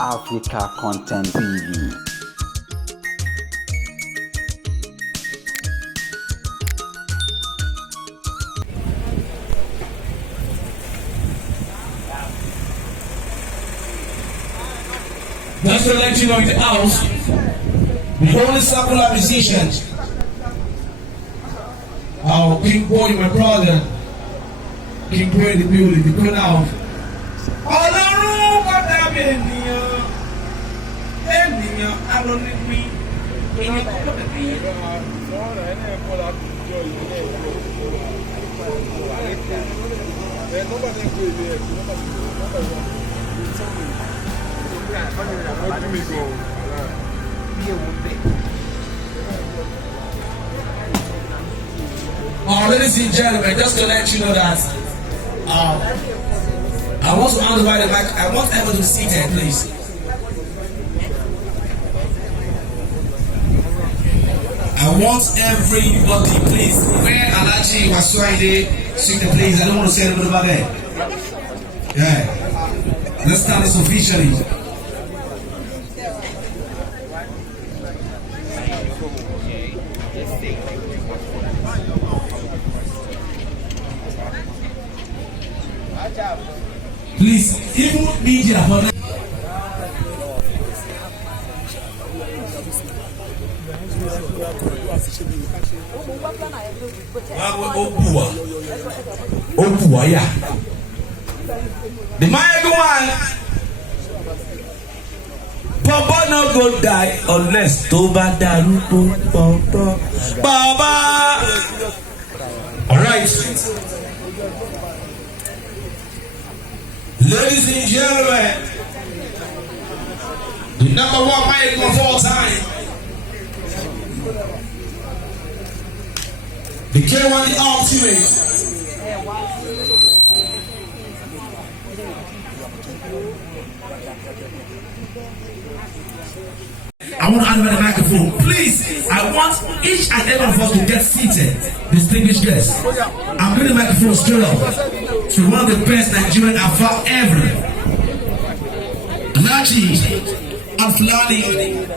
Africa Content TV. Just to let you know in the house, the only secular musicians. Our King Boy, my brother, King Boy in the building, the good now. I don't need me. Ladies and gentlemen, just to let you know that I want to hand over the mic. I want everyone to sit here, please. I want everybody, please. Where Alaji was Laide, sit there, please. I don't want to say anything about that. Yeah. Let's start this officially. Please, even media for that. The man Papa no go die unless Toba Daru Baba. Alright. Ladies and gentlemen, the #1 microphone of all time, the K1, the ultimate. I want to hand over the microphone. Please, I want each and every of us to get seated. Distinguished guests. I'm giving the microphone straight up to one of the best Nigerian Afro ever. Laide and Laide.